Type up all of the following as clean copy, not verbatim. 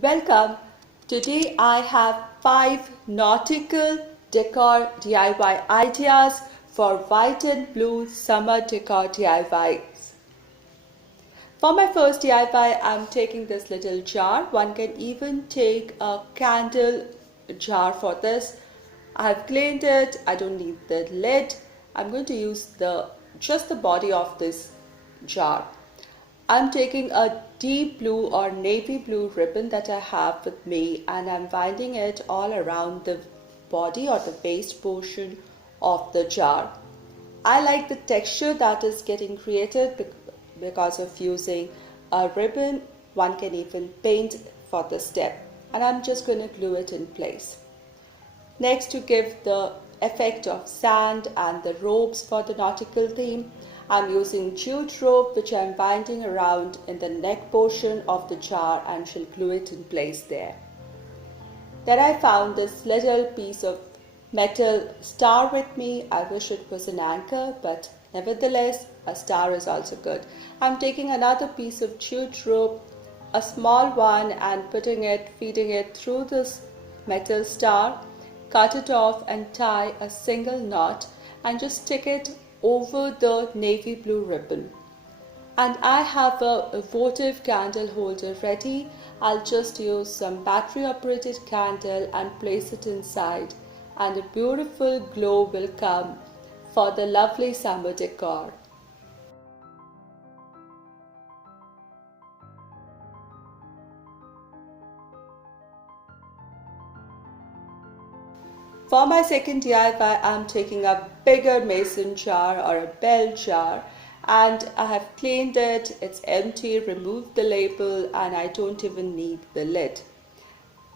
Welcome. Today I have 5 nautical decor DIY ideas for white and blue summer decor DIYs. For my first DIY, I'm taking this little jar. One can even take a candle jar for this. I've cleaned it. I don't need the lid. I'm going to use just the body of this jar. I'm taking a deep blue or navy blue ribbon that I have with me, and I'm winding it all around the body or the waist portion of the jar. I like the texture that is getting created because of using a ribbon. One can even paint for this step, and I'm just going to glue it in place. Next, to give the effect of sand and the ropes for the nautical theme, I'm using jute rope which I'm binding around in the neck portion of the jar and shall glue it in place there. Then I found this little piece of metal star with me. I wish it was an anchor, but nevertheless a star is also good. I'm taking another piece of jute rope, a small one, and feeding it through this metal star, cut it off and tie a single knot and just stick it over the navy blue ribbon. And I have a votive candle holder ready. I'll just use some battery operated candle and place it inside, and a beautiful glow will come for the lovely summer decor. For my second DIY, I'm taking a bigger mason jar or a bell jar, and I have cleaned it. It's empty, removed the label, and I don't even need the lid.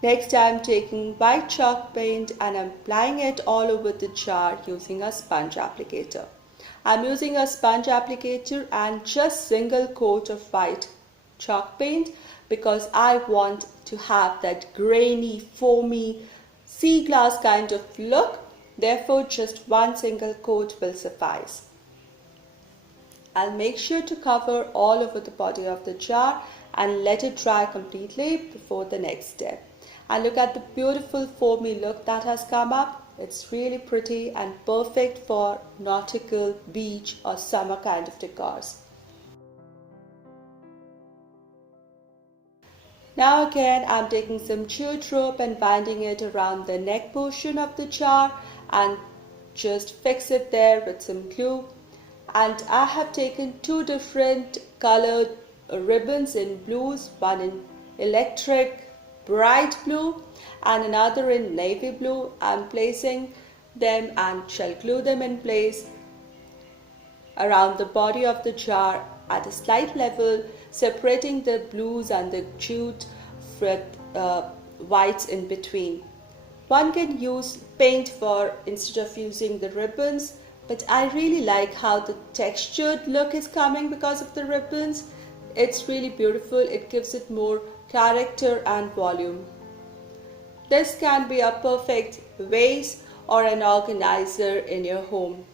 Next, I'm taking white chalk paint and I'm applying it all over the jar using a sponge applicator. I'm using a sponge applicator and just single coat of white chalk paint because I want to have that grainy, foamy, sea glass kind of look. Therefore, just one single coat will suffice. I'll make sure to cover all over the body of the jar and let it dry completely before the next step. And look at the beautiful foamy look that has come up. It's really pretty and perfect for nautical, beach or summer kind of decors. Now again, I'm taking some jute rope and binding it around the neck portion of the jar and just fix it there with some glue. And I have taken 2 different colored ribbons in blues, one in electric bright blue and another in navy blue. I'm placing them and shall glue them in place around the body of the jar at a slight level, separating the blues and the jute with whites in between. One can use paint instead of using the ribbons, but I really like how the textured look is coming because of the ribbons. It's really beautiful. It gives it more character and volume. This can be a perfect vase or an organizer in your home.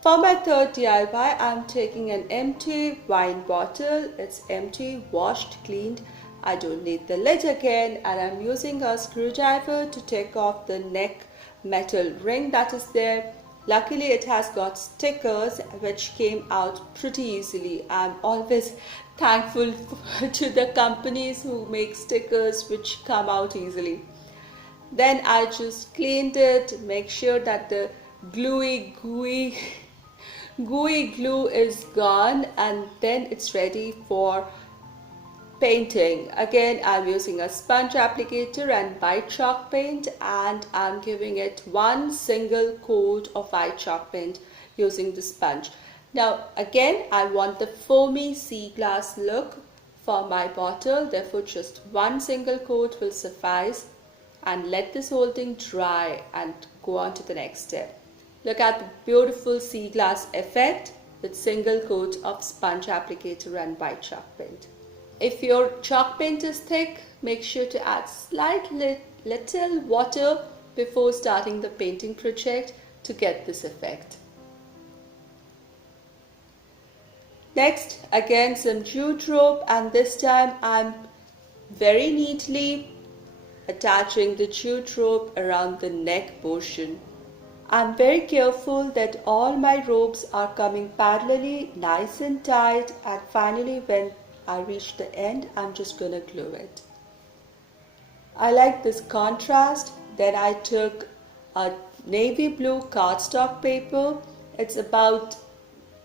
For my third DIY, I'm taking an empty wine bottle. It's empty, washed, cleaned. I don't need the lid again, and I'm using a screwdriver to take off the neck metal ring that is there. Luckily, it has got stickers which came out pretty easily. I'm always thankful to the companies who make stickers which come out easily. Then I just cleaned it, make sure that the gooey glue is gone, and then it's ready for painting. Again, I'm using a sponge applicator and white chalk paint, and I'm giving it one single coat of white chalk paint using the sponge. Now again, I want the foamy sea glass look for my bottle, therefore just one single coat will suffice, and let this whole thing dry and go on to the next step. Look at the beautiful sea glass effect with single coat of sponge applicator and white chalk paint. If your chalk paint is thick, make sure to add little water before starting the painting project to get this effect. Next, again some jute rope, and this time I'm very neatly attaching the jute rope around the neck portion. I'm very careful that all my ropes are coming parallelly, nice and tight, and finally when I reach the end, I'm just gonna glue it. I like this contrast. Then I took a navy blue cardstock paper. It's about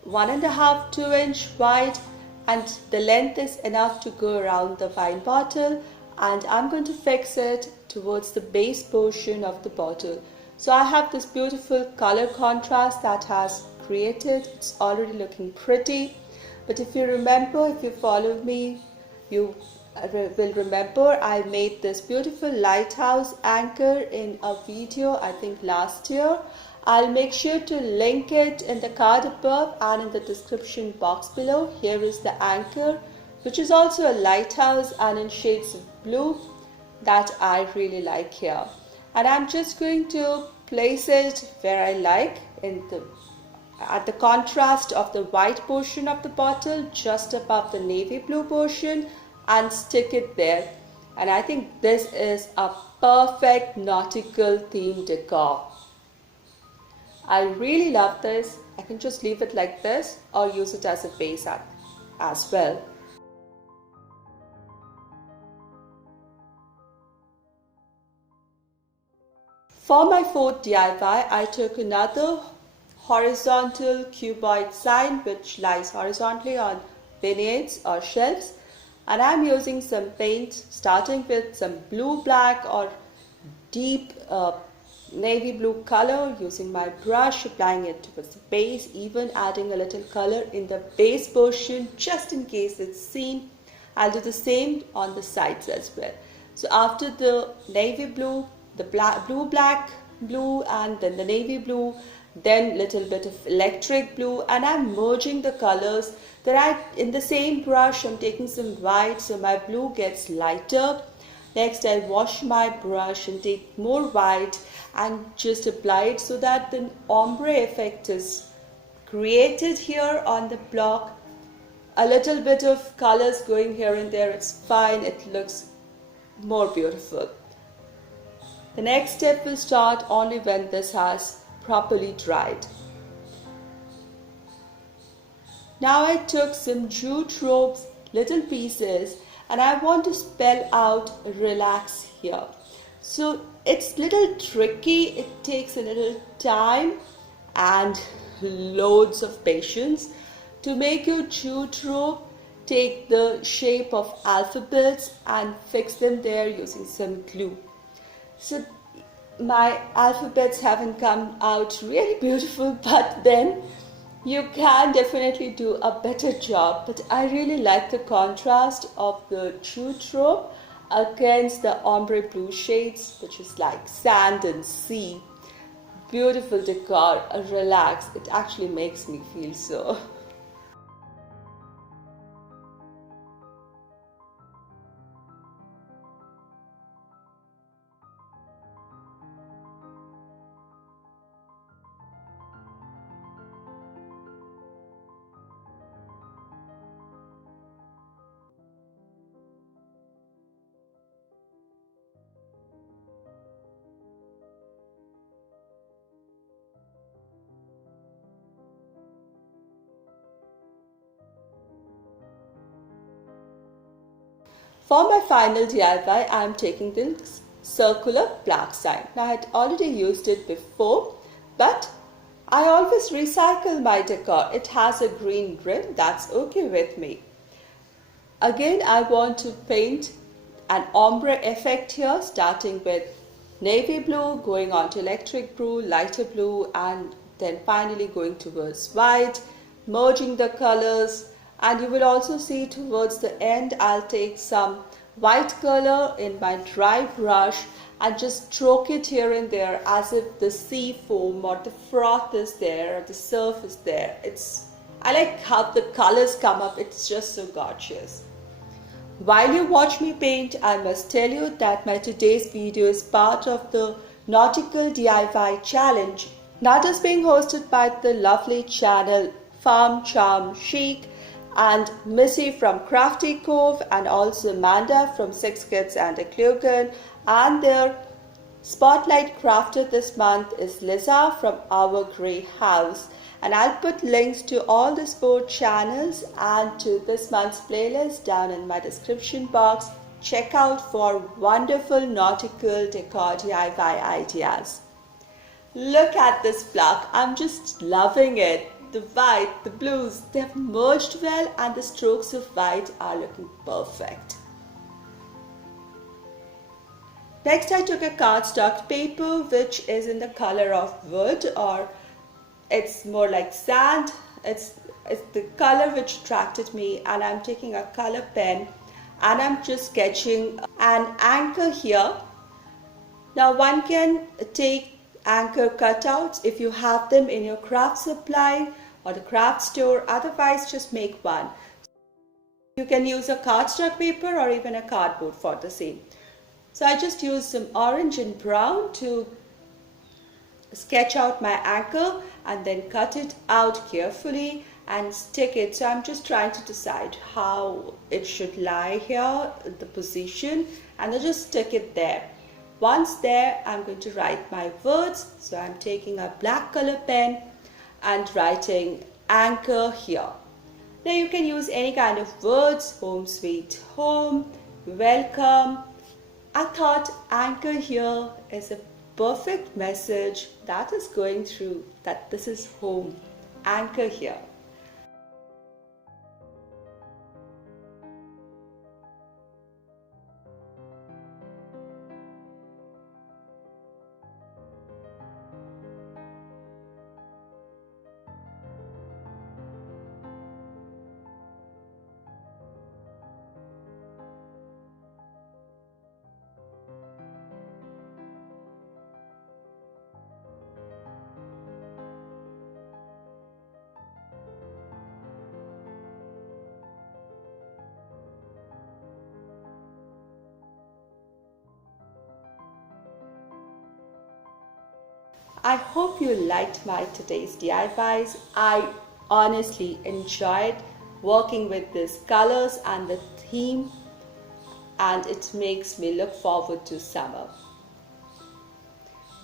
1.5 to 2-inch wide, and the length is enough to go around the wine bottle, and I'm going to fix it towards the base portion of the bottle. So I have this beautiful color contrast that has created. It's already looking pretty, but if you remember, if you follow me, you will remember I made this beautiful lighthouse anchor in a video, I think last year. I'll make sure to link it in the card above and in the description box below. Here is the anchor, which is also a lighthouse and in shades of blue that I really like here. And I'm just going to place it where I like at the contrast of the white portion of the bottle, just above the navy blue portion, and stick it there. And I think this is a perfect nautical theme decor. I really love this. I can just leave it like this or use it as a base as well. For my fourth DIY, I took another horizontal cuboid sign which lies horizontally on vignettes or shelves, and I'm using some paint, starting with some blue black or deep navy blue color, using my brush, applying it towards the base, even adding a little color in the base portion just in case it's seen. I'll do the same on the sides as well. So after the navy blue, the blue and then the navy blue, then little bit of electric blue, and I'm merging the colors. Then in the same brush I'm taking some white so my blue gets lighter. Next I wash my brush and take more white and just apply it so that the ombre effect is created here on the block. A little bit of colors going here and there, it's fine, it looks more beautiful. The next step will start only when this has properly dried. Now I took some jute ropes, little pieces, and I want to spell out relax here. So it's little tricky, it takes a little time and loads of patience to make your jute rope take the shape of alphabets and fix them there using some glue. So my alphabets haven't come out really beautiful, but then you can definitely do a better job. But I really like the contrast of the jute rope against the ombre blue shades, which is like sand and sea. Beautiful decor, relax. It actually makes me feel so. For my final DIY, I am taking this circular plaque sign. Now I had already used it before, but I always recycle my decor. It has a green rim, that's okay with me. Again, I want to paint an ombre effect here, starting with navy blue, going on to electric blue, lighter blue, and then finally going towards white, merging the colors. And you will also see towards the end I'll take some white color in my dry brush and just stroke it here and there as if the sea foam or the froth is there or the surf is there. I like how the colors come up, it's just so gorgeous. While you watch me paint, I must tell you that my today's video is part of the Nautical DIY Challenge, that is being hosted by the lovely channel Farm Charm Chic. and Missy from Crafty Cove, and also Amanda from Six Kids and a Clue Gun. And their Spotlight crafter this month is Lisa from Our Grey House. And I'll put links to all the sport channels and to this month's playlist down in my description box. Check out for wonderful nautical decor DIY ideas. Look at this plaque. I'm just loving it. The white, the blues, they've merged well and the strokes of white are looking perfect. Next, I took a cardstock paper which is in the color of wood, or it's more like sand. It's the color which attracted me, and I'm taking a color pen and I'm just sketching an anchor here. Now one can take anchor cutouts if you have them in your craft supply or the craft store, otherwise just make one. You can use a cardstock paper or even a cardboard for the same. So I just used some orange and brown to sketch out my anchor and then cut it out carefully and stick it. So I'm just trying to decide how it should lie here, the position, and I just stick it there. Once there, I'm going to write my words. So I'm taking a black color pen and writing anchor here. Now you can use any kind of words, home sweet home, welcome. I thought anchor here is a perfect message that is going through that this is home, anchor here. I hope you liked my today's DIYs. I honestly enjoyed working with these colors and the theme, and it makes me look forward to summer.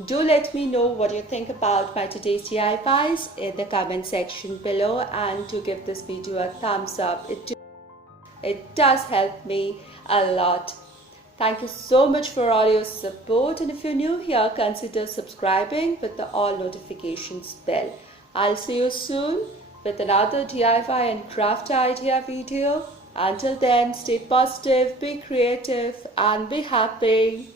Do let me know what you think about my today's DIYs in the comment section below, and to give this video a thumbs up. It does help me a lot. Thank you so much for all your support, and if you're new here, consider subscribing with the all notifications bell. I'll see you soon with another DIY and craft idea video. Until then, stay positive, be creative and be happy.